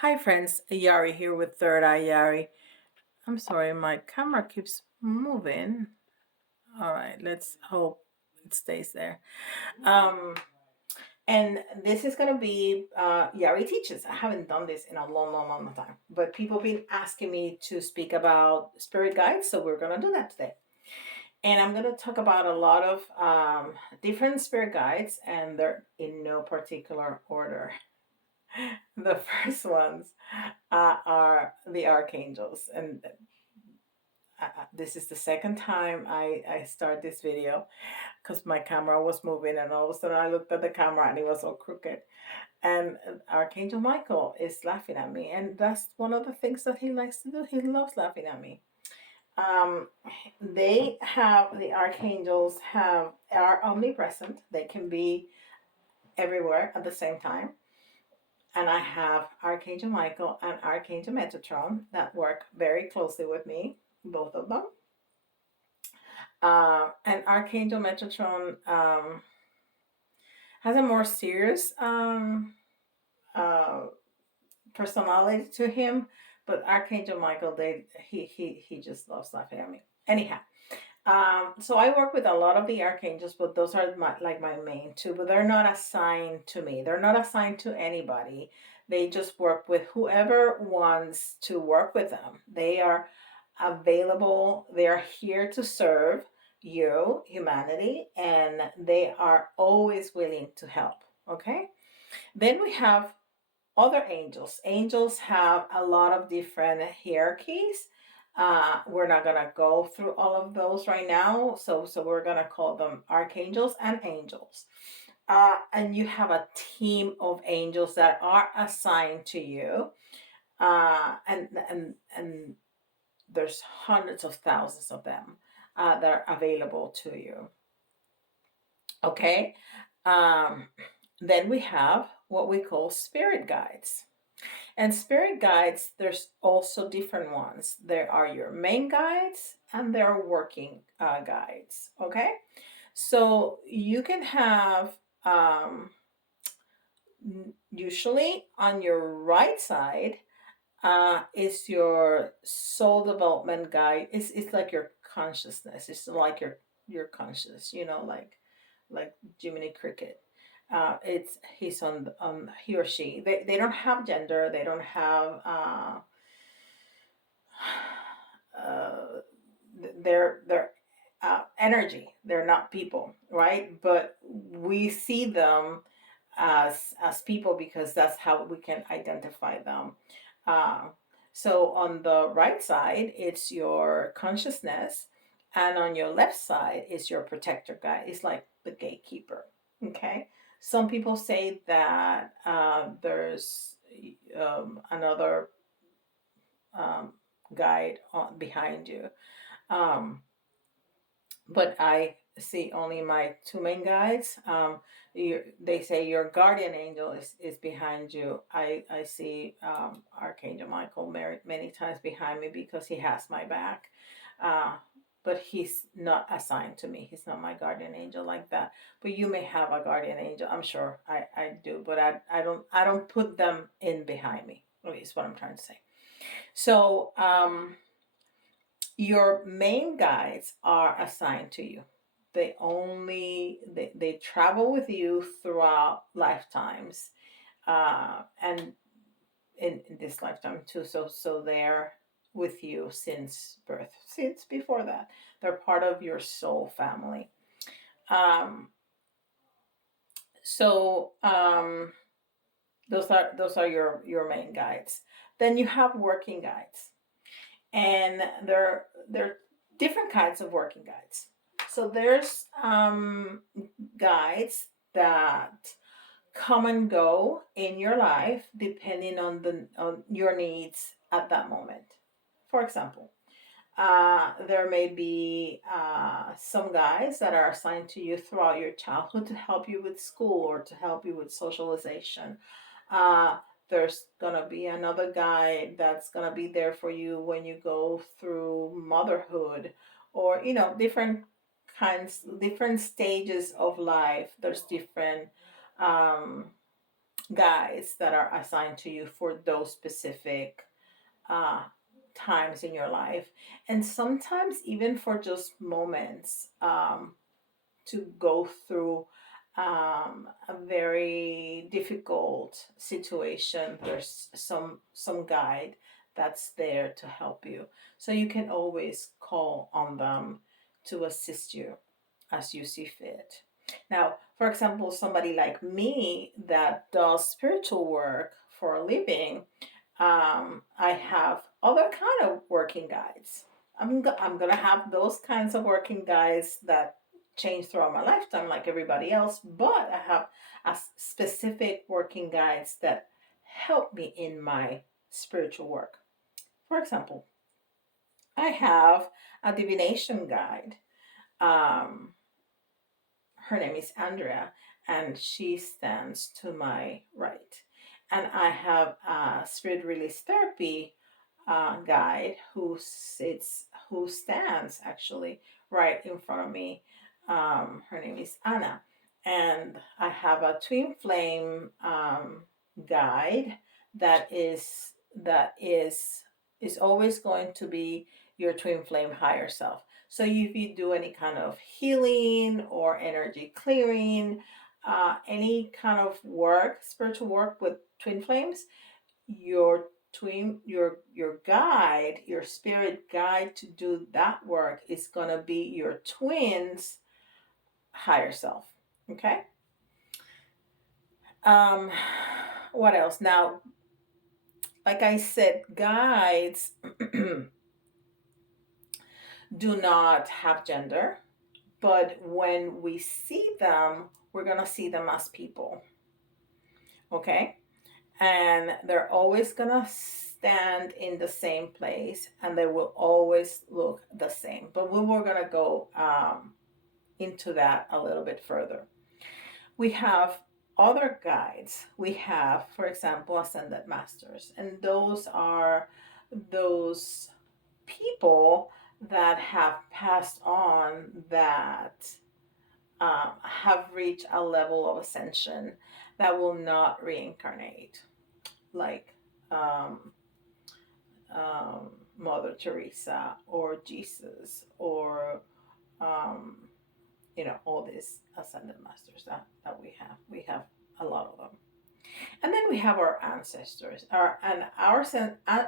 Hi friends, Yari here with Third Eye Yari. I'm sorry, my camera keeps moving. All right, let's hope it stays there. Um, and this is gonna be Yari Teaches. I haven't done this in a long time, but people have been asking me to speak about spirit guides, so we're gonna do that today. And I'm gonna talk about a lot of different spirit guides, and they're in no particular order. The first ones are the archangels, and this is the second time I start this video because my camera was moving, and all of a sudden I looked at the camera and it was all crooked. And Archangel Michael is laughing at me, and that's one of the things that he likes to do. He loves laughing at me. Um, they have the archangels have are omnipresent. They can be everywhere at the same time. And I have Archangel Michael and Archangel Metatron that work very closely with me, both of them. And Archangel Metatron has a more serious uh, personality to him, but Archangel Michael, he just loves laughing at me. Anyhow, so I work with a lot of the archangels, but those are my main two. But they're not assigned to me. They're not assigned to anybody. They just work with whoever wants to work with them. They are available. They are here to serve you, humanity, and they are always willing to help. Okay. Then we have other angels. Angels have a lot of different hierarchies. We're not gonna go through all of those right now, so we're gonna call them archangels and angels. And you have a team of angels that are assigned to you, and there's hundreds of thousands of them that are available to you. Okay. Um, then we have what we call spirit guides. And spirit guides, there's also different ones. There are your main guides and there are working guides. Okay. So you can have, usually on your right side, is your soul development guide. It's like your consciousness. It's like your conscious, like Jiminy Cricket. It's he's on he or she. They don't have gender. They don't have uh, they're energy. They're not people, right? But we see them as people because that's how we can identify them. Uh, so on the right side, it's your consciousness, and on your left side is your protector guide. It's like the gatekeeper. Okay. Some people say that there's another um, guide behind you. Um, but I see only my two main guides. They say your guardian angel is behind you. I see Archangel Michael many times behind me because he has my back. Uh, but he's not assigned to me. He's not my guardian angel like that. But you may have a guardian angel. I'm sure I do, but I don't put them in behind me. Is what I'm trying to say. So your main guides are assigned to you. They travel with you throughout lifetimes, and in this lifetime too. So they're with you since birth, since before that. They're part of your soul family. Um, so those are your main guides. Then you have working guides, and they're different kinds of working guides. So there's guides that come and go in your life depending on your needs at that moment. For example, there may be some guides that are assigned to you throughout your childhood to help you with school or to help you with socialization. Uh, there's gonna be another guide that's gonna be there for you when you go through motherhood, or different stages of life. There's different um, guides that are assigned to you for those specific uh, times in your life, and sometimes even for just moments, to go through a very difficult situation. There's some guide that's there to help you, so you can always call on them to assist you as you see fit. Now, for example, somebody like me that does spiritual work for a living, I have other kind of working guides. I'm gonna have those kinds of working guides that change throughout my lifetime, like everybody else. But I have a specific working guides that help me in my spiritual work. For example, I have a divination guide. Um, Her name is Andrea, and she stands to my right. And I have a spirit release therapy guide who stands actually right in front of me. Her name is Anna, and I have a twin flame guide that is always going to be your twin flame higher self. So if you do any kind of healing or energy clearing, any kind of work, spiritual work with twin flames, your your guide, your spirit guide to do that work is going to be your twin's higher self. Okay. um what else now? Like I said, guides do not have gender, but when we see them, we're going to see them as people. Okay. And they're always going to stand in the same place, and they will always look the same. But we were going to go into that a little bit further. We have other guides. We have, for example, ascended masters, and those are those people that have passed on, that have reached a level of ascension that will not reincarnate, like um, um, Mother Teresa or Jesus or um, all these ascended masters that we have a lot of them. And then we have our ancestors. Our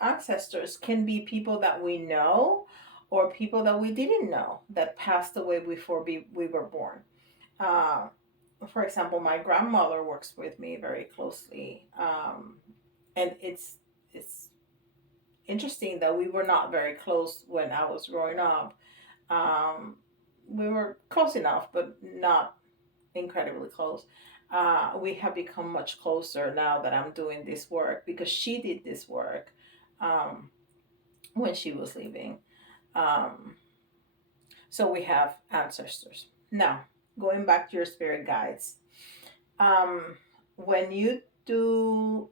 ancestors can be people that we know or people that we didn't know that passed away before we were born. uh, for example, my grandmother works with me very closely, and it's interesting that we were not very close when I was growing up. Um, we were close enough, but not incredibly close. We have become much closer now that I'm doing this work, because she did this work um, when she was leaving. Um, so we have ancestors. Now, going back to your spirit guides, when you do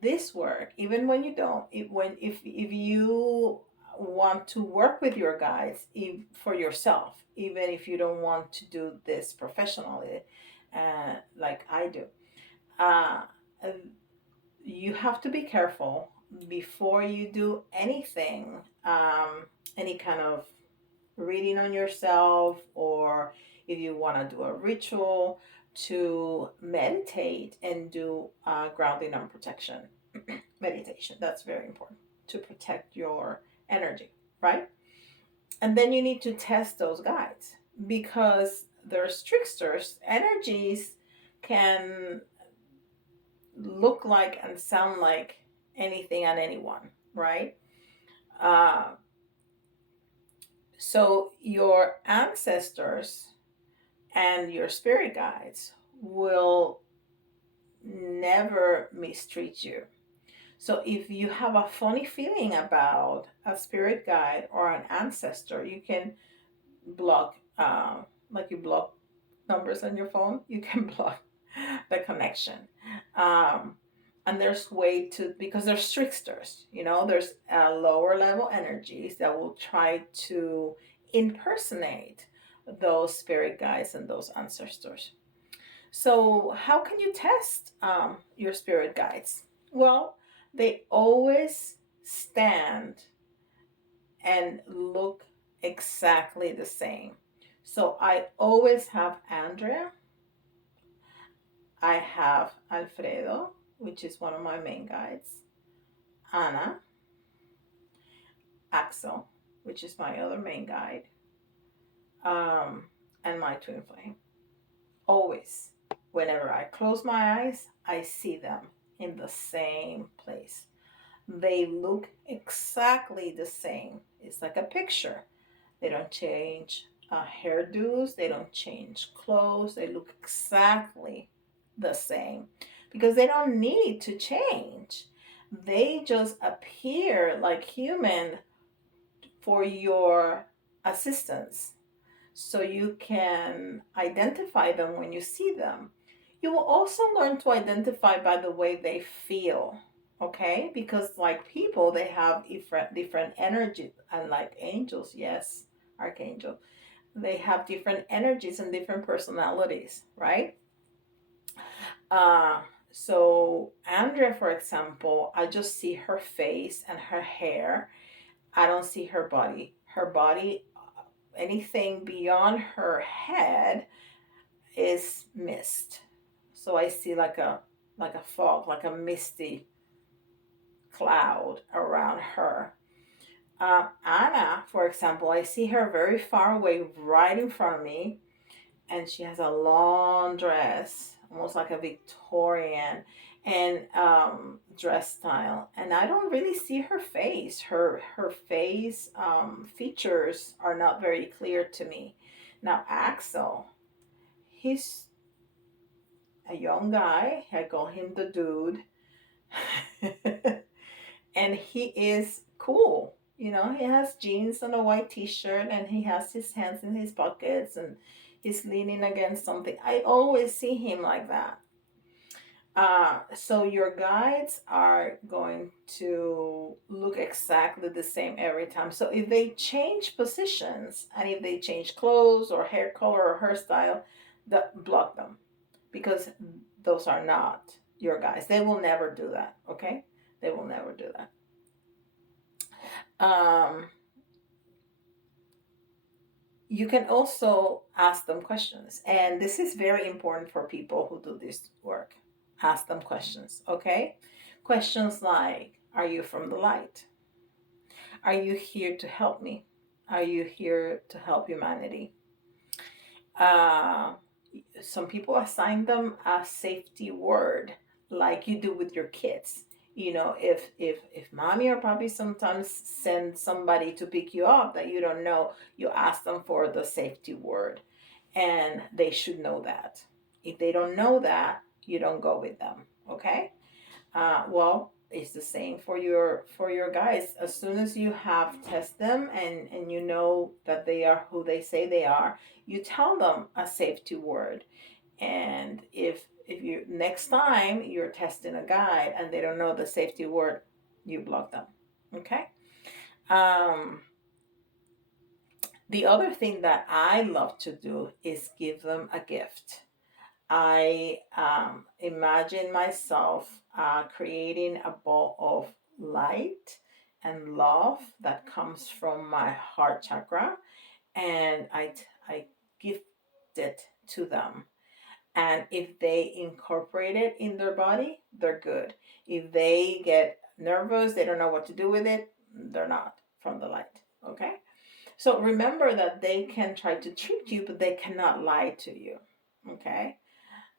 this work, even when you don't, if you want to work with your guides, for yourself, even if you don't want to do this professionally, like I do, uh, you have to be careful before you do anything, any kind of reading on yourself, or if you want to do a ritual, to meditate and do grounding and protection meditation. That's very important to protect your energy, right? And then you need to test those guides, because there's tricksters. Energies can look like and sound like anything and anyone, right? Uh, so your ancestors and your spirit guides will never mistreat you. So if you have a funny feeling about a spirit guide or an ancestor, you can block, like you block numbers on your phone, you can block the connection. Um, and there's way to, because there's tricksters, there's lower level energies that will try to impersonate those spirit guides and those ancestors. So, how can you test your spirit guides? Well, they always stand and look exactly the same. So, I always have Andrea, I have Alfredo, which is one of my main guides, Anna, Axel, which is my other main guide, um, and my twin flame. Always. Whenever I close my eyes, I see them in the same place. They look exactly the same. It's like a picture. They don't change hairdos, they don't change clothes, they look exactly the same because they don't need to change. They just appear like human for your assistance so you can identify them when you see them. You will also learn to identify by the way they feel, okay? Because like people, they have different energy, and like angels, yes, archangel, they have different energies and different personalities, right? Uh, so Andrea, for example, I just see her face and her hair. I don't see her body. Her body, anything beyond her head is mist. So I see like a fog, like a misty cloud around her. Anna, for example, I see her very far away, right in front of me, and she has a long dress, almost like a Victorian and dress style. And I don't really see her face. Her face features are not very clear to me. Now Axel, he's a young guy. I call him the dude. And he is cool. You know, he has jeans and a white t-shirt and he has his hands in his pockets and he's leaning against something. I always see him like that. So your guides are going to look exactly the same every time. So if they change positions and if they change clothes or hair color or hairstyle, block them because those are not your guys. They will never do that. Okay, they will never do that. Um, you can also ask them questions, and this is very important for people who do this work. Ask them questions. Okay, questions like, "Are you from the light? Are you here to help me? Are you here to help humanity?" Uh, some people assign them a safety word like you do with your kids. You know, if mommy or papi sometimes send somebody to pick you up that you don't know, you ask them for the safety word, and they should know that. If they don't know that, you don't go with them. Okay. Well, it's the same for your guys. As soon as you have test them and you know that they are who they say they are, you tell them a safety word. And if you next time you're testing a guide and they don't know the safety word, you block them. Okay. Um, the other thing that I love to do is give them a gift. I imagine myself creating a ball of light and love that comes from my heart chakra, and I gift it to them. And if they incorporate it in their body, they're good. If they get nervous, they don't know what to do with it, they're not from the light. Okay? So remember that they can try to trick you, but they cannot lie to you. Okay?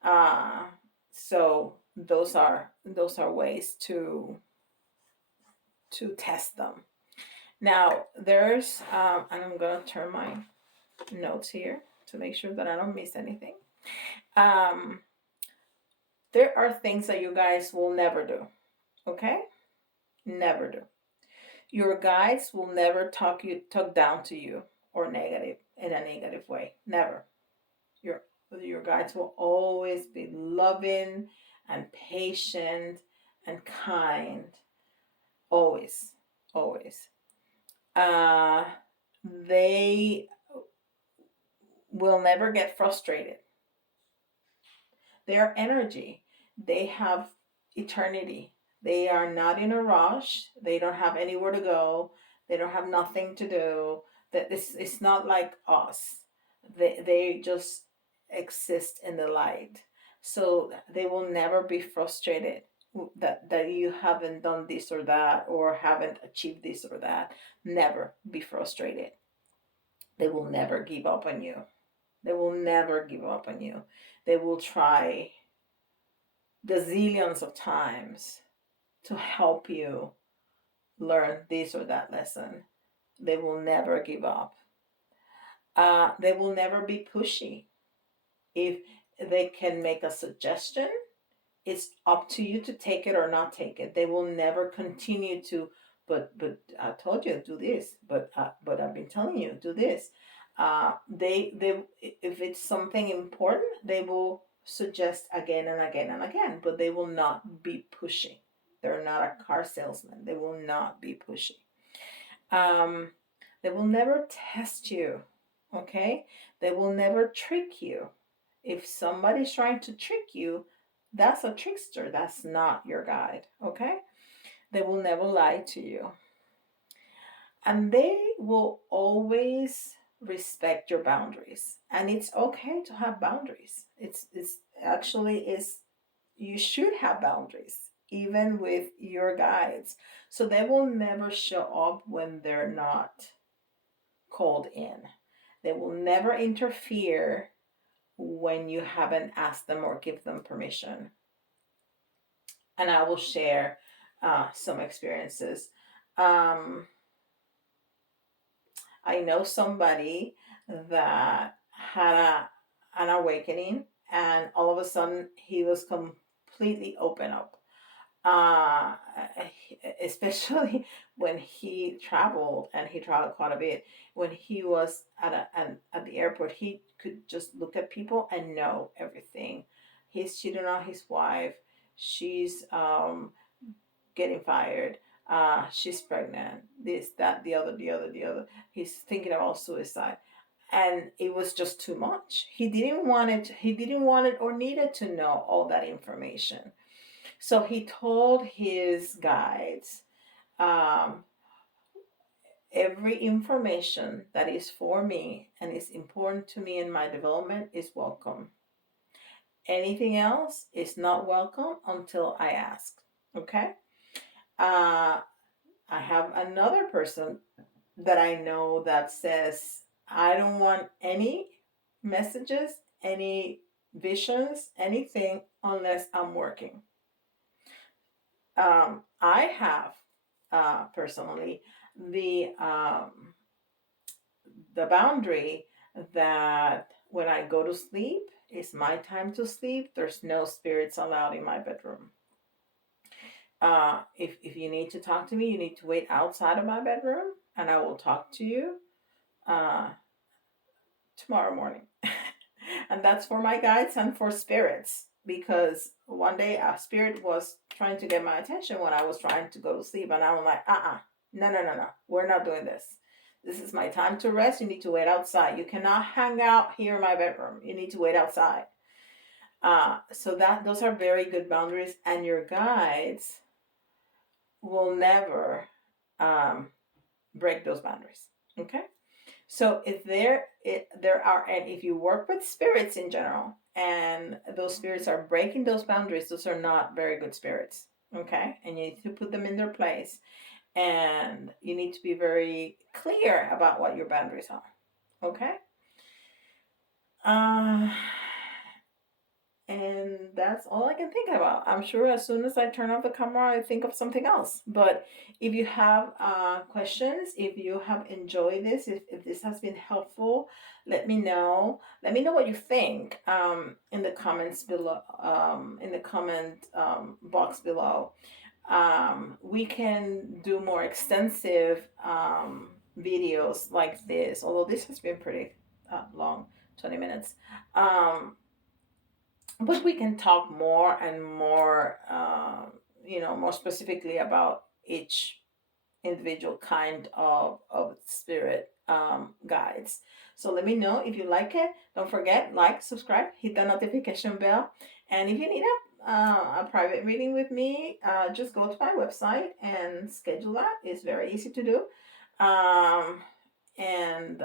Uh, so those are ways to test them. Now there's and I'm gonna turn my notes here to make sure that I don't miss anything. Um, there are things that you guys will never do. Okay, never do. Your guides will never talk down to you or negative in a negative way. Never. Your your guides will always be loving and patient and kind. Always, always. Uh, they will never get frustrated. Their energy, they have eternity. They are not in a rush. They don't have anywhere to go. They don't have nothing to do. That this it's not like us. They just exist in the light. So they will never be frustrated that you haven't done this or that or haven't achieved this or that. Never be frustrated. They will never give up on you. They will never give up on you. They will try gazillions of times to help you learn this or that lesson. They will never give up. They will never be pushy. If they can make a suggestion, it's up to you to take it or not take it. They will never continue to, but I told you to do this, but I've been telling you do this. They if it's something important, they will suggest again and again and again, but they will not be pushing. They're not a car salesman. They will not be pushing. Um, they will never test you. Okay, they will never trick you. If somebody's trying to trick you, that's a trickster. That's not your guide. Okay? They will never lie to you. And they will always respect your boundaries. And it's okay to have boundaries. It's actually is you should have boundaries even with your guides. So they will never show up when they're not called in. They will never interfere when you haven't asked them or give them permission. And I will share some experiences. Um, I know somebody that had an awakening, and all of a sudden he was completely open up. Uh, Especially when he traveled, and he traveled quite a bit. When he was at the airport, he could just look at people and know everything. He's cheating on his wife. She's getting fired. She's pregnant. This, that, the other. He's thinking about suicide, and it was just too much. He didn't want it. He didn't want it or needed to know all that information. So he told his guides, um, every information that is for me and is important to me in my development is welcome. Anything else is not welcome until I ask. Okay? Uh, I have another person that I know that says, I don't want any messages, any visions, anything unless I'm working. I have personally the boundary that when I go to sleep, it's my time to sleep. There's no spirits allowed in my bedroom. If you need to talk to me, you need to wait outside of my bedroom, and I will talk to you uh, tomorrow morning. And that's for my guides and for spirits, because one day a spirit was trying to get my attention when I was trying to go to sleep, and I was like, no, we're not doing this. This is my time to rest. You need to wait outside. You cannot hang out here in my bedroom. You need to wait outside. So that those are very good boundaries, and your guides will never um, break those boundaries. Okay. So if there are, and if you work with spirits in general, and those spirits are breaking those boundaries, those are not very good spirits. Okay, and you need to put them in their place, and you need to be very clear about what your boundaries are. Okay. Uh, and that's all I can think about. I'm sure as soon as I turn off the camera, I think of something else. But if you have questions, if you have enjoyed this, if this has been helpful, let me know. Let me know what you think in the comments below, in the comment box below. We can do more extensive videos like this, although this has been pretty long, 20 minutes. But we can talk more and more, more specifically about each individual kind of spirit guides. So let me know if you like it. Don't forget, like, subscribe, hit the notification bell. And if you need a private reading with me, just go to my website and schedule that. It's very easy to do. Um, and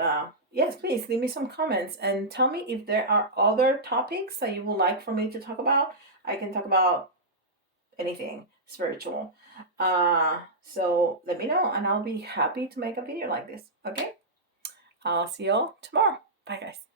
yes, please leave me some comments and tell me if there are other topics that you would like for me to talk about. I can talk about anything spiritual. So let me know and I'll be happy to make a video like this. Okay? I'll see y'all tomorrow. Bye, guys.